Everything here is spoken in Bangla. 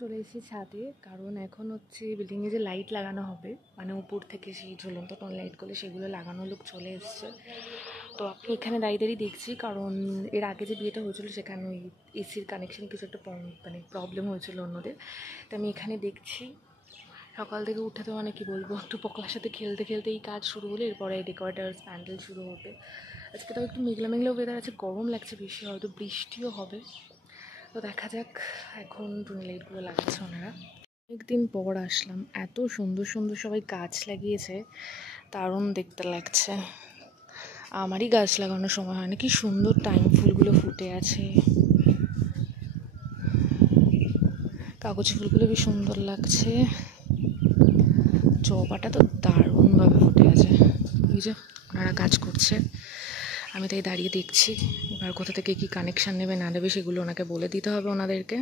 চলে এসেছি ছাদে, কারণ এখন হচ্ছে বিল্ডিংয়ে যে লাইট লাগানো হবে, মানে উপর থেকে সেই ঝুলন্ত টন লাইটগুলো সেগুলো লাগানোর লোক চলে এসছে। তো আপনি এখানে দাঁড়িয়ে দাঁড়িয়ে দেখছি, কারণ এর আগে যে বিয়েটা হয়েছিল সেখানে ওই এসির কানেকশন কিছু একটা মানে প্রবলেম হয়েছিল অন্যদের। তো আমি এখানে দেখছি সকাল থেকে উঠে, তো মানে কি বলবো, একটু পকলার সাথে খেলতে খেলতে এই কাজ শুরু হলে এরপরে ডেকোরেটার্স প্যান্ডেল শুরু হবে। আজকে তো একটু মেঘলা মেঘলা ওয়েদার আছে, গরম লাগছে বেশি, হয়তো বৃষ্টিও হবে। তো দেখা যাক। এখন টুনি লাইটগুলো লাগাচ্ছে ওনারা। অনেকদিন পর আসলাম, এত সুন্দর সুন্দর সবাই গাছ লাগিয়েছে, দারুণ দেখতে লাগছে। আমারই গাছ লাগানোর সময় হয় না, কি সুন্দর টাইম ফুলগুলো ফুটে আছে, কাগজ ফুলগুলো বেশ সুন্দর লাগছে, জবাটা তো দারুণভাবে ফুটে আছে। এই যে ওনারা কাজ করছে, আমি তাই দাঁড়িয়ে দেখছি। এবার কোথা থেকে কি কানেকশান নেবে না নেবে সেগুলো ওনাকে বলে দিতে হবে ওনাদেরকে।